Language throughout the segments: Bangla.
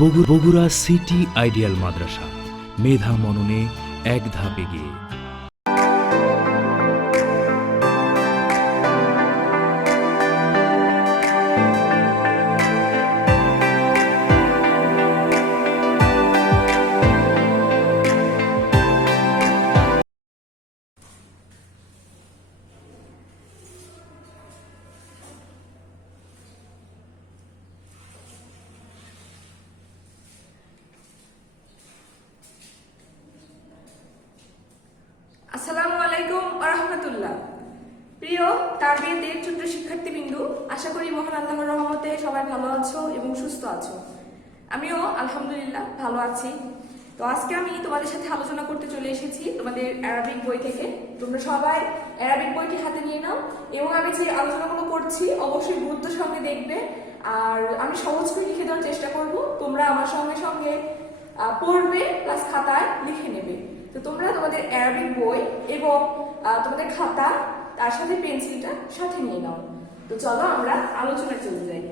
বগুড়া সিটি আইডিয়াল মাদ্রাসা, মেধা মননে এক ধাপ এগিয়ে। আসসালামু আলাইকুম ওয়া রাহমাতুল্লাহ। প্রিয় তারবিয়াতের ছোট্ট শিক্ষার্থীবৃন্দু, আশা করি মহান আল্লাহর রহমতে সবাই ভালো আছো এবং সুস্থ আছো। আমিও আলহামদুলিল্লাহ ভালো আছি। তো আজকে আমি তোমাদের সাথে আলোচনা করতে চলে এসেছি তোমাদের অ্যারাবিক বই থেকে। তোমরা সবাই অ্যারাবিক বইটি হাতে নিয়ে নাও এবং আমি যে আলোচনাগুলো করছি অবশ্যই গুরুত্বের সঙ্গে দেখবে। আর আমি সহজ করে লিখে দেওয়ার চেষ্টা করব, তোমরা আমার সঙ্গে সঙ্গে পড়বে প্লাস খাতায় লিখে নেবে। তো তোমরা তোমাদের অ্যারাবিক বই এবং তোমাদের খাতা তার সাথে পেন্সিলটা সাথে নিয়ে নাও। তো চলো আমরা আলোচনায় চলে যাই।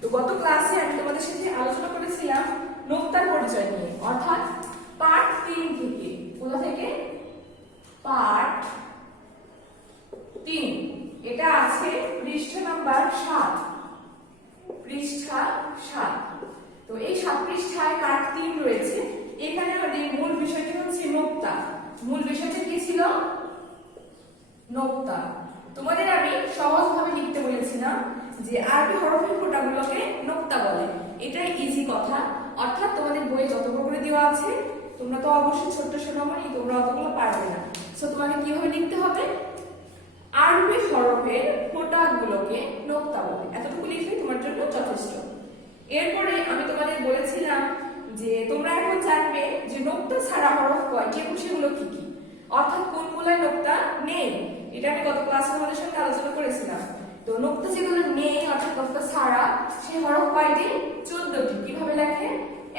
তো গত ক্লাসে আমি তোমাদের সাথে আলোচনা করেছিলাম নোক্তার পরিচয় নিয়ে, অর্থাৎ পার্ট 3 থেকে। কোথা থেকে? পার্ট 3। এটা আছে পৃষ্ঠা নাম্বার 7। পৃষ্ঠা 7। তো এই 7 পৃষ্ঠায় পার্ট 3 রয়েছে। এখানে আমাদের মূল বিষয়টি হচ্ছে নোক্তা। মূল বিষয়টা কি ছিল? নোক্তা। তোমাদের আমি সহজভাবে লিখতে বলেছিলাম যে আরবি হরফের ফোঁটাগুলোকে নোক্তা বলে। এটাই ইজি কথা। অর্থাৎ তোমাদের বইয়ে যতগুলো করে দেওয়া আছে, তোমরা তো অবশ্যই ছোট্ট সোনামণি, তোমরা অতগুলো পারবে না। সো তোমাকে কিভাবে লিখতে হবে? আরবি হরফের ফোঁটাগুলোকে নোক্তা বলে। এতটুকু লিখলে তোমার জন্য যথেষ্ট। এরপরে আমি তোমাদের বলেছিলাম যে তোমরা এখন জানবে যে নোক্তা ছাড়া হরফ কয়টি এবং সেগুলো কি কি, অর্থাৎ কোনগুলোয় নোক্তা নেই। এটা আমি গত ক্লাসে তোমাদের সঙ্গে আলোচনা করেছিলাম। তো নোক্তা যেগুলো নেই অর্থাৎ নোক্তা ছাড়া, সেই হরফ কয়টি? 14টি। কিভাবে লেখে?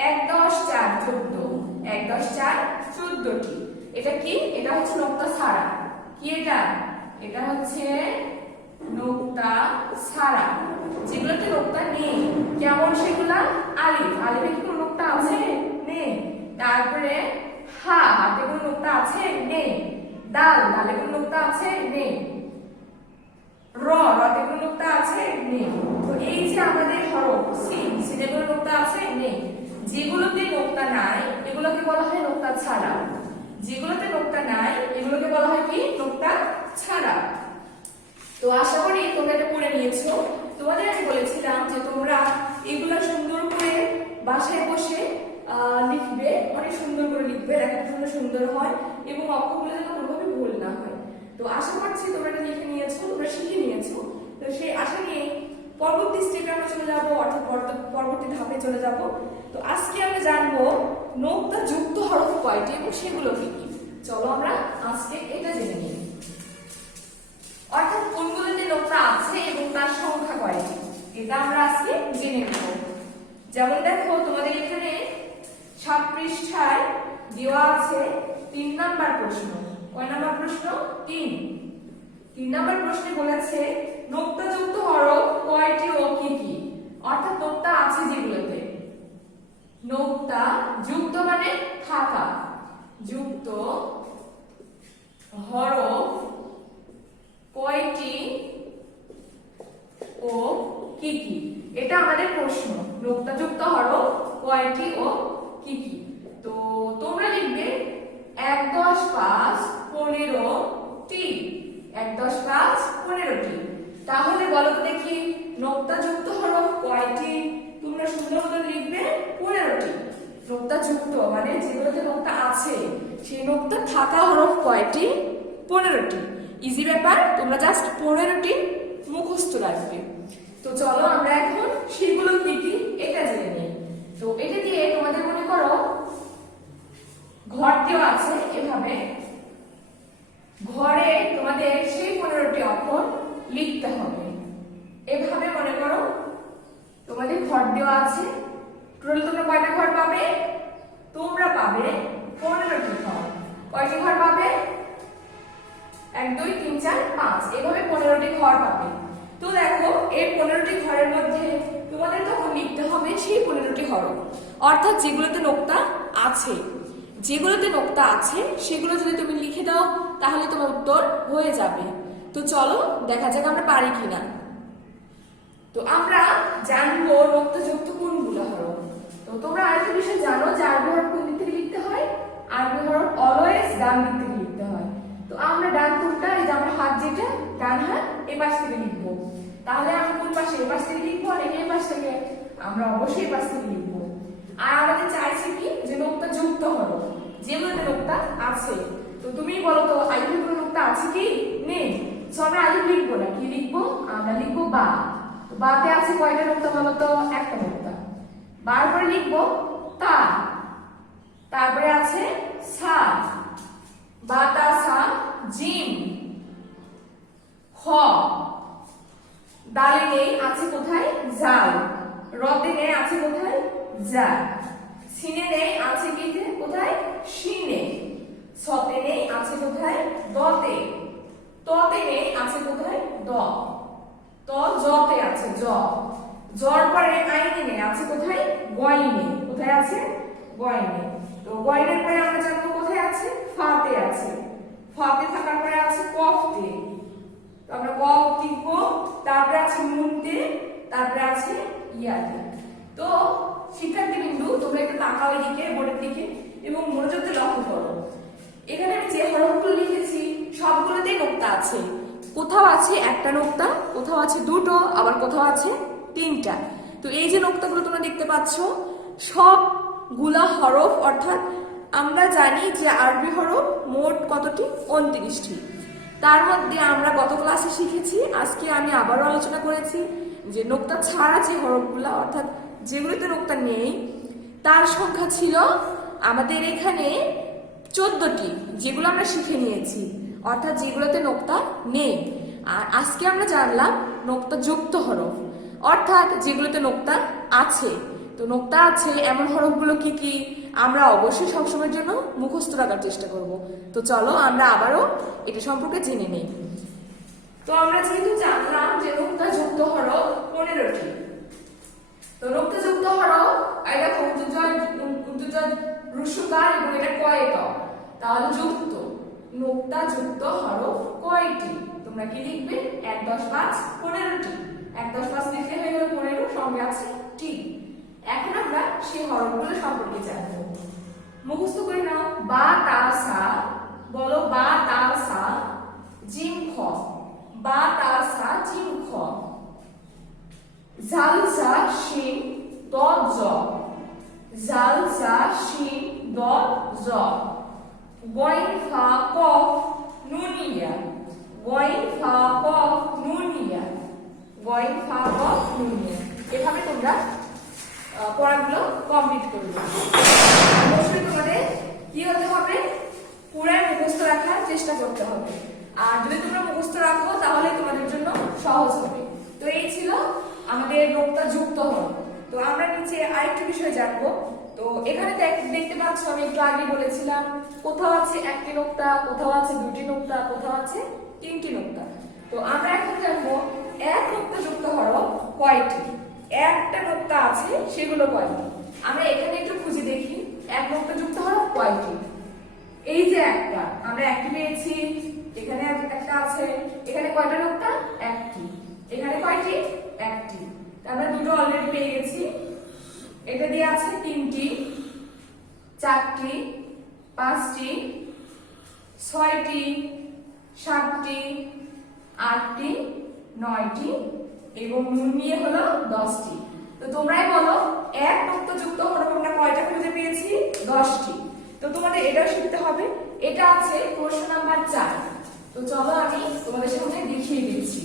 1 10 4 14। 1 10 4 14টি। এটা কি? এটা হচ্ছে নোক্তা ছাড়া। কি এটা? এটা হচ্ছে নোক্তা ছাড়া, যেগুলোতে নোক্তা নেই। কেমন সেগুলা? আলিফ। আলিফে কি কোনো নোক্তা আছে? নেই। তারপরে হা, হাতে কোনো নোক্তা আছে? নেই। দাল, দালে কোনো নোক্তা আছে? নেই। র, রতে কোনো নোক্তা আছে? নেই। তো এই যে আমাদের হরফ সিন, সিনে কোনো নোক্তা আছে? নেই। যেগুলোতে নোক্তা নাই এগুলোকে বলা হয় নোক্তা ছাড়া। যেগুলোতে নোক্তা নাই এগুলোকে বলা হয় কি? নোক্তা ছাড়া। তো আশা করি তোমরা এটা পড়ে নিয়েছো। তোমাদের আমি বলেছিলাম যে তোমরা এগুলা সুন্দর করে বাসায় বসে লিখবে, অনেক সুন্দর করে লিখবে, লেখার জন্য সুন্দর হয় এবং অক্ষরগুলো যেন কোনোভাবে ভুল না হয়। তো আশা করছি তোমরা এটা লিখে নিয়েছো, তোমরা শিখে নিয়েছো। তো সেই আশা নিয়ে পরবর্তী স্টেপে আমরা চলে যাবো, অর্থাৎ পরবর্তী ধাপে চলে যাব। তো আজকে আমরা জানবো নোক্তা যুক্ত হরফ কয়টি এবং সেগুলো কি কি। চলো আমরা আজকে এটা জেনে নিই, অর্থাৎ কোনগুলোতে নোক্তা আছে এবং তার সংখ্যা কয়টি, এটা আমরা আজকে জেনে নেব। যেমন দেখো তোমাদের এখানে 7 পৃষ্ঠায় দেওয়া আছে 3 নাম্বার প্রশ্ন। কয় নাম্বার প্রশ্ন? 3 নাম্বার প্রশ্নে বলেছে নোক্তাযুক্ত হরফ কয়টি ও কি কি, অর্থাৎ নোক্তা আছে যেগুলোতে। নোক্তা যুক্ত মানে থাকা, যুক্ত হরফ কয়টি ও কি কি, এটা আমাদের প্রশ্ন। নোক্তাযুক্ত হরফ কয়টি ও কি কি। তো তোমরা লিখবে 1 10 5 15টি। 1 10 5 15টি। তাহলে বলো তো দেখি নোক্তাযুক্ত হরফ কয়টি? তোমরা সুন্দর করে লিখবে 15টি। নোক্তাযুক্ত মানে যেগুলোতে নোক্তা আছে, সেই নোক্তা থাকা হরফ কয়টি? 15টি। ইজি ব্যাপার, তোমরা জাস্ট 15টি মুখস্থ রাখবে। তো চলো আমরা এখন সেগুলো কি কি এটা জেনে নিই। তো এটা দিয়ে তোমাদের মনে করো ঘর দেওয়া আছে, এভাবে ঘরে তোমাদের সেই 15টি অক্ষর লিখতে হবে। এভাবে মনে করো তোমাদের ঘর দেওয়া আছে। টোটাল তোমরা কয়টা ঘর পাবে? তোমরা পাবে 15টি ঘর। কয়টি ঘর পাবে? 1 2 3 4 5, এভাবে 15টি ঘর পাবে। তো দেখো এই 15টি ঘরের মধ্যে তোমাদের তখন লিখতে লিখতে হবে সেই 15টি হরফ, অর্থাৎ যেগুলোতে নোক্তা আছে। যেগুলোতে নোক্তা আছে সেগুলো যদি তুমি লিখে দাও তাহলে তোমার উত্তর হয়ে যাবে। তো চলো দেখা যাক আমরা পারি কিনা। তো আমরা জানবো নোক্তাযুক্ত কোনগুলো হরফ। তো তোমরা আরেকটা বিষয় জানো যে আরবি হরফ কোন দিক থেকে লিখতে হয়? আরবি হরফ অলওয়েজ ডান দিক থেকে লিখতে হয়। তো আমরা ডান কোনটা, এই যে আমার হাত যেটা, ডান হাত এই পাশ থেকে লিখবো। তাহলে আমি কোন পাশে, এই পাশ থেকে লিখবো নাকি এই পাশ থেকে? আমরা অবশ্যই এই পাশ থেকে লিখবো। আর আমাদের চাইছে কি যে নোক্তাযুক্ত হরফ, যেগুলোতে নোক্তা আছে। তো তুমি বলো তো আলিফে কোনো নোক্তা আছে কি? নেই। সো আমরা আলিফ লিখবো না, কি লিখবো? আমরা লিখবো বা। তো বাতে আছে কয়টা নোক্তা বলো তো? একটা নোক্তা। বার পরে লিখবো তা, তারপরে আছে সা, বা তা সা, জিম, খ, দালে নেই আছে কোথায়? জাল, রতে নেই আছে কোথায়? জা, সিনে নেই আছে কি কোথায়? শিনে, সতে নেই আছে কোথায়? দতে, ততে নেই আছে কোথায়? দ, ত জতে আছে জ, জর পরে আইনে নেই আছে কোথায়? গয়নে, কোথায় আছে? গয়নে। তো গয়নের পরে আমরা জানবো কোথায় আছে? ফাতে আছে, ফাতে থাকার পরে আছে কফতে। তো আমরা কফ লিখবো, তারপরে আছে নুনতে, তারপরে আছে ইয়াতে। তো শিক্ষার্থী বিন্দু তোমরা একটু তাকাও এদিকে বোর্ডের দিকে এবং মনোযোগ দিয়ে লক্ষ্য করো। এখানে আমি যে হরফগুলো লিখেছি সবগুলোতেই নোক্তা আছে। কোথাও আছে একটা নোক্তা, কোথাও আছে দুটো, আবার কোথাও আছে তিনটা। তো এই যে নোক্তাগুলো তোমরা দেখতে পাচ্ছ সবগুলা হরফ, অর্থাৎ আমরা জানি যে আরবি হরফ মোট কতটি? 29টি। তার মধ্যে আমরা গত ক্লাসে শিখেছি, আজকে আমি আবারও আলোচনা করেছি যে নোক্তা ছাড়া যে হরফগুলা, অর্থাৎ যেগুলোতে নোক্তা নেই, তার সংখ্যা ছিল আমাদের এখানে 14টি, যেগুলো আমরা শিখে নিয়েছি, অর্থাৎ যেগুলোতে নোক্তা নেই। আর আজকে আমরা জানলাম নোক্তা যুক্ত হরফ, অর্থাৎ যেগুলোতে নোক্তা আছে। তো নোক্তা আছে এমন হরফগুলো কি কি আমরা অবশ্যই সবসময়ের জন্য মুখস্থ রাখার চেষ্টা করব। তো চলো আমরা আবারও এটা সম্পর্কে জেনে নেই। তো আমরা যেহেতু জানলাম যে নোক্তা যুক্ত হরফ 15টি। তো নোক্তা যুক্ত হরফ এটা উদ্দুজয় রুসুকার এবং এটা কয়টা? তাহলে যুক্ত, নোক্তা যুক্ত হরফ কয়টি? তোমরা কি লিখবে? 1 10 5 15টি। 1 10 5 লিখলে হয়ে গেল 15, সঙ্গে আছে টি। এখন আমরা সেই হরফগুলো সম্পর্কে জানবো। মুখস্থ করে নাও। বা তা সা, বলো বা তা সা, জিম খ, বা তা সা জিম খ, জাল সা শিন দ জ, জাল সা শিন দ জ, গইন ফা কফ নুনিয়া, গইন ফা কফ নুনিয়া, গইন ফা কফ নুনিয়া। এভাবে তোমরা পড়াগুলো কমপ্লিট করবে। অবশ্যই তোমাদের কি হতে হবে? পুরো মুখস্থ রাখার চেষ্টা করতে হবে। আর যদি তোমরা মুখস্থ রাখো তাহলে তোমাদের জন্য সহজ হবে। তো এই ছিল আমাদের নোক্তা যুক্ত হরফ। তো আমরা নিচে আরেকটা বিষয় জানবো। তো এখানে দেখতে পাচ্ছ আমি একটু আগে বলেছিলাম কোথাও আছে একটি নোক্তা, কোথাও আছে দুটি নোক্তা, কোথাও আছে তিনটি নোক্তা। তো আমরা এখন জানবো এক নোক্তা যুক্ত হরফ কয়টি? একটা নোক্তা আছে সেগুলো কয়টি? আমরা এখানে একটু খুঁজে দেখি এক নোক্তা যুক্ত হরফ কয়টি। এই যে একটা, আমরা একটি পেয়েছি, এখানে একটা আছে, এখানে কয়টা নোক্তা? একটি। এখানে কয়টি? একটি। আমরা দুটো অলরেডি পেয়ে গেছি। এটা দিয়ে আছে তিনটি, চারটি, পাঁচটি, ছয়টি, সাতটি, আটটি, নয়টি এবং নুন নিয়ে হলো 10টি। তো তোমরাই বলো এক নোক্তা যুক্ত হরফ আমরা কয়টা খুঁজে পেয়েছি? 10টি। তো তোমাদের এটাও শিখতে হবে। এটা আছে প্রশ্ন নাম্বার 4। তো চলো আমি তোমাদের সামনে দেখিয়ে দিচ্ছি।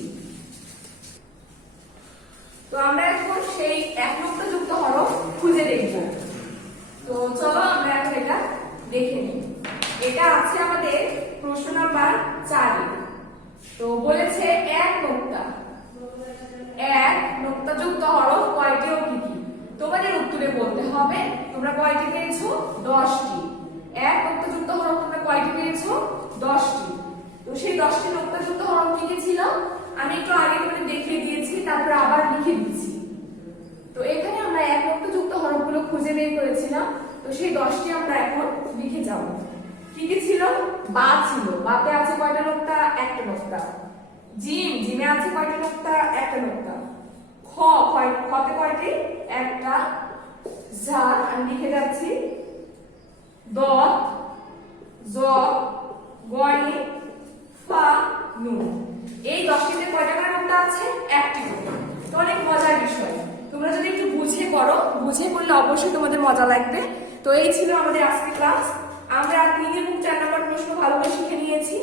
তো আমরা এখন সেই এক নোক্তা যুক্ত হরফ খুঁজে দেখব। তো চলো আমরা এখন এটা দেখে নিই। এটা আছে আমাদের প্রশ্ন নাম্বার 4। তো বলেছে এক নোক্তা যুক্ত হরফ কয়টি ও কি কি? তোমাদের উত্তরে বলতে হবে তোমরা কয়টি পেয়েছো? 10টি। এক নোক্তা যুক্ত হরফ তোমরা কয়টি পেয়েছো? 10টি। তো সেই 10টি নোক্তা যুক্ত হরফ কি কি ছিল আমি একটু আগে তোমাদের দেখিয়ে দিয়েছি, তারপর আবার লিখে দিচ্ছি। তো এখানে আমরা এক নোক্তাযুক্ত হরফগুলো খুঁজে বের করেছিলাম। তো সেই 10টি আমরা এখন লিখে যাব। কি কি ছিল? বা ছিল, বাতে আছে কয়টা নোক্তা? একটা নোক্তা। জিম, জিমে আছে কয়টা নোক্তা? একটা নোক্তা। খ, খতে কয়টি? একটা। যা আমি লিখে যাচ্ছি। দত, জ, গয়ে, ফা, নুন। এই 10টিতে কয়টা করে নোক্তা আছে? একটি করে। তো অনেক মজার বিষয়। তোমরা যদি একটু বুঝে করো, বুঝে করলে অবশ্যই তোমাদের মজা লাগবে। তো এই ছিল আমাদের আজকের ক্লাস। আমরা 3 এবং 4 নম্বর প্রশ্ন ভালোভাবে শিখে নিয়েছি।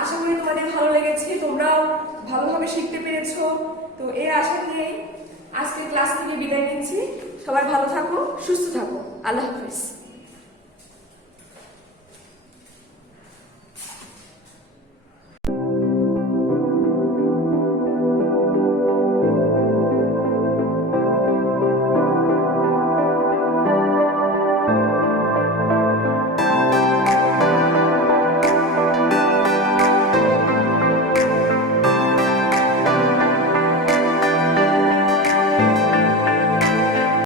আশা করি তোমাদের ভালো লেগেছে, তোমরাও ভালোভাবে শিখতে পেরেছো। তো এই আশা নিয়ে আজকের ক্লাস থেকে বিদায় নিচ্ছি। সবাই ভালো থাকো, সুস্থ থাকো। আল্লাহ হাফেজ।